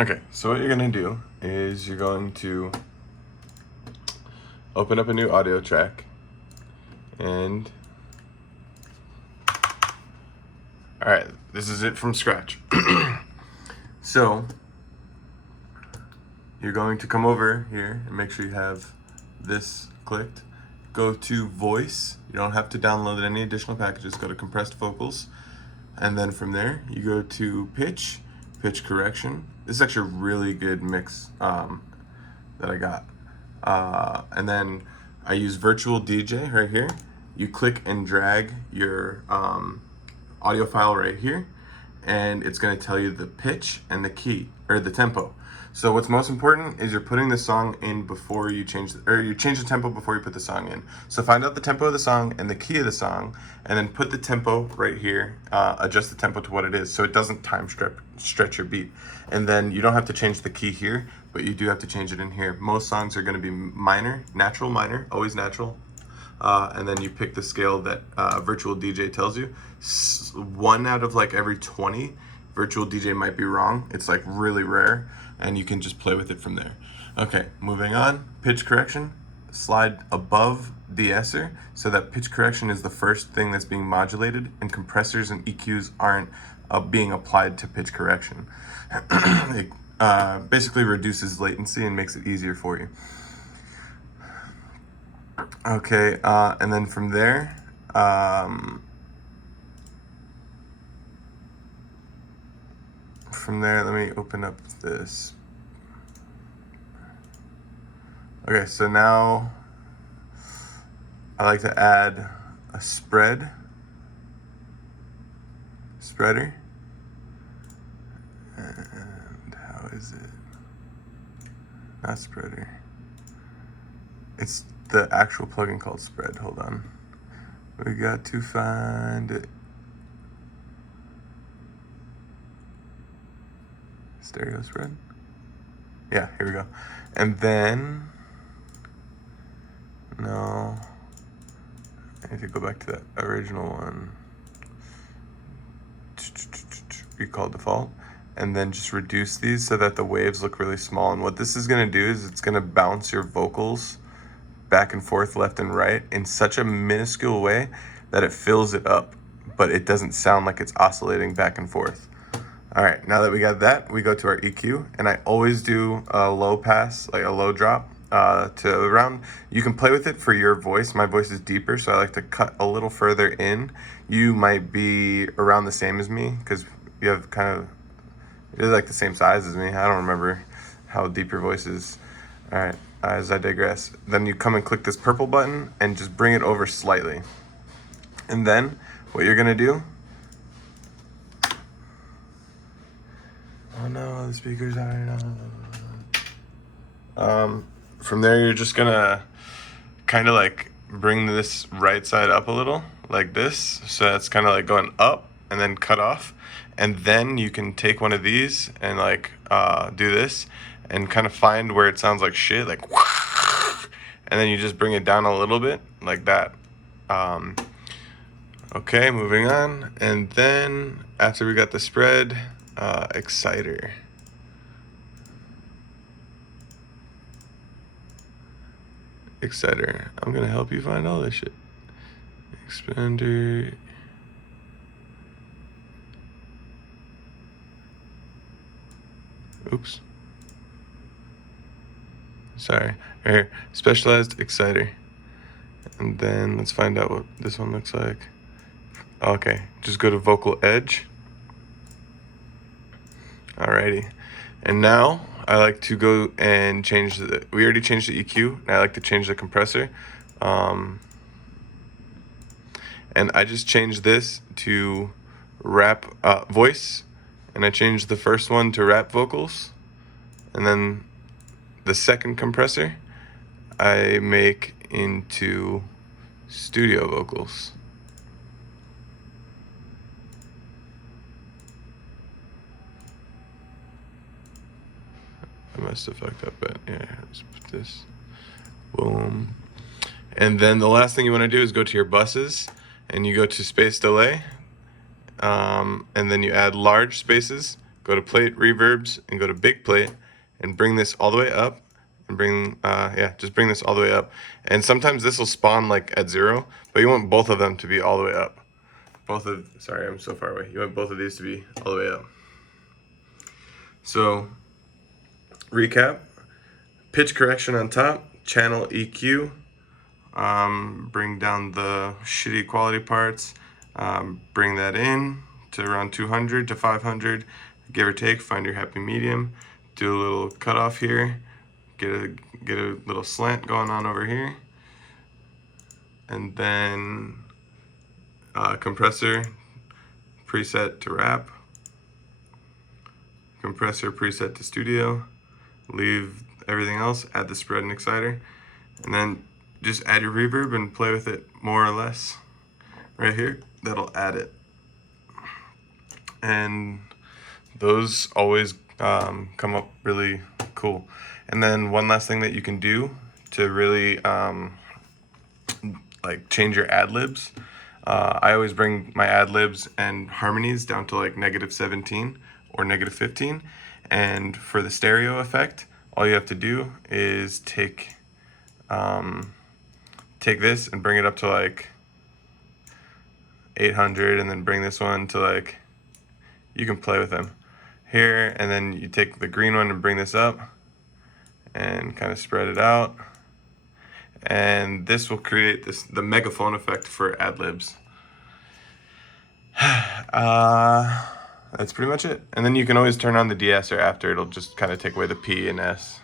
Okay, so what you're gonna do is you're going to open up a new audio track, and all right, this is it from scratch. So you're going to come over here and make sure you have this clicked. Go to voice. You don't have to download any additional packages. Go to compressed vocals, and then from there you go to pitch correction. This is actually a really good mix that I got. And then I use virtual DJ right here. You click and drag your audio file right here, and it's going to tell you the pitch and the key, or the tempo. So what's most important is you're putting the song in before you change the tempo before you put the song in. So find out the tempo of the song and the key of the song, and then put the tempo right here. Adjust the tempo to what it is so it doesn't time stretch your beat. And then you don't have to change the key here, but you do have to change it in here. Most songs are going to be minor, natural minor, always natural. And then you pick the scale that virtual DJ tells you. 1 out of like every 20, virtual DJ might be wrong. It's like really rare, and you can just play with it from there. Okay, moving on. Pitch correction. Slide above de-esser so that pitch correction is the first thing that's being modulated, and compressors and EQs aren't being applied to pitch correction. It basically reduces latency and makes it easier for you. Okay, and then from there, let me open up this. Okay, so now I like to add a spreader. And how is it? Not spreader. It's the actual plugin called Spread. Hold on. We got to find it. Stereo spread? Yeah, here we go. And then, no, I need to go back to that original one. Recall default. And then just reduce these so that the waves look really small. And what this is gonna do is it's gonna bounce your vocals back and forth, left and right, in such a minuscule way that it fills it up, but it doesn't sound like it's oscillating back and forth. All right, now that we got that, we go to our EQ, and I always do a low pass, like a low drop to around. You can play with it for your voice. My voice is deeper, so I like to cut a little further in. You might be around the same as me because you have you're like the same size as me. I don't remember how deep your voice is. All right, as I digress. Then you come and click this purple button and just bring it over slightly. And then what you're gonna do, oh no, the speakers are on. From there, you're just gonna kind of like bring this right side up a little, like this. So it's kind of like going up and then cut off. And then you can take one of these and like do this and kind of find where it sounds like shit, like, and then you just bring it down a little bit, like that. Okay, moving on. And then after we got the spread, exciter. I'm gonna help you find all this shit. Expander. Oops. Sorry. Right here. Specialized exciter. And then let's find out what this one looks like. Okay, just go to vocal edge. Alrighty. And now I like to go and change we already changed the EQ, and I like to change the compressor. And I just changed this to rap voice, and I changed the first one to rap vocals, and then the second compressor I make into studio vocals. I must have fucked up, but yeah, let's put this. Boom. And then the last thing you want to do is go to your buses, and you go to space delay, and then you add large spaces go to plate reverbs and go to big plate and bring this all the way up and bring, just bring this all the way up. And sometimes this will spawn like at 0, but you want both of them to be all the way up. Sorry, I'm so far away. You want both of these to be all the way up. So, recap, pitch correction on top, channel EQ, bring down the shitty quality parts, bring that in to around 200 to 500, give or take, find your happy medium, do a little cutoff here, get a little slant going on over here, and then compressor preset to wrap, compressor preset to studio, leave everything else, add the spread and exciter, and then just add your reverb and play with it more or less. Right here, that'll add it. And those always come up really cool. And then one last thing that you can do to really like change your ad-libs, I always bring my ad-libs and harmonies down to like -17 or -15, and for the stereo effect, all you have to do is take this and bring it up to like 800, and then bring this one to like, you can play with them here, and then you take the green one and bring this up and kind of spread it out, and this will create the megaphone effect for ad-libs. That's pretty much it. And then you can always turn on the de-esser after. It'll just kind of take away the P and S.